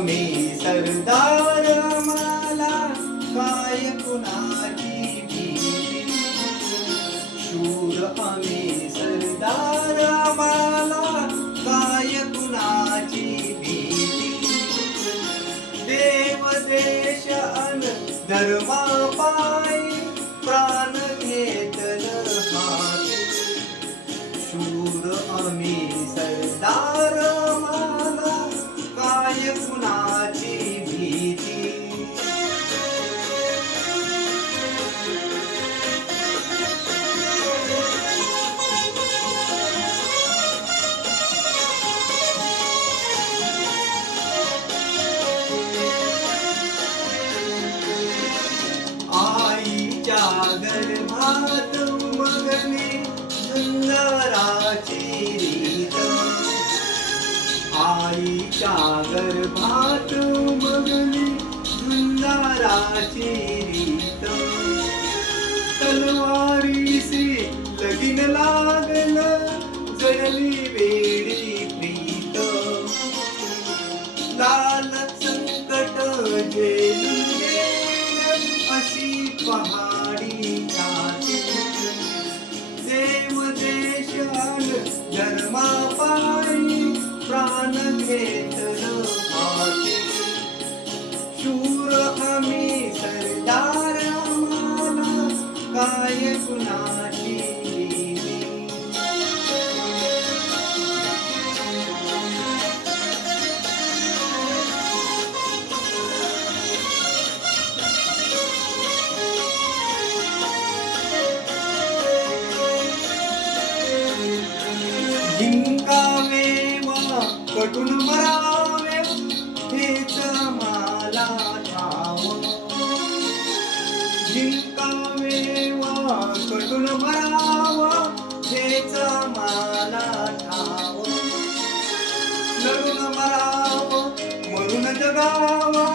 आम्ही सरदार आम्हाला काय कुणाची भीती. शूर आम्ही सरदार आम्हाला काय कुणाची भीती. देव देश अन धर्मापायी प्राण घेतल हाती. शूर आम्ही सरदार आम्हाला काय कुणाची भीती. आईच्या गर्भात मगनी सुंदराची रीत. आईच्या गर्भात मगनी सुंदराची रीत. तलवारीसी लगीन लागलं जडली वेडी प्रीत. लाल संकट झेलून गेलं अशी पहाडी छाती. देव देश अन धर्मापायी प्राण घेतल हाती. शूर आम्ही सरदार आम्हाला काय कुणाची भीती. जिंकावे वा कटून मरावे हेच आम्हाला ठाव. जिंकावे वा कटून मरावं हेच आम्हाला ठाव. लढून मरावं मरून जगावं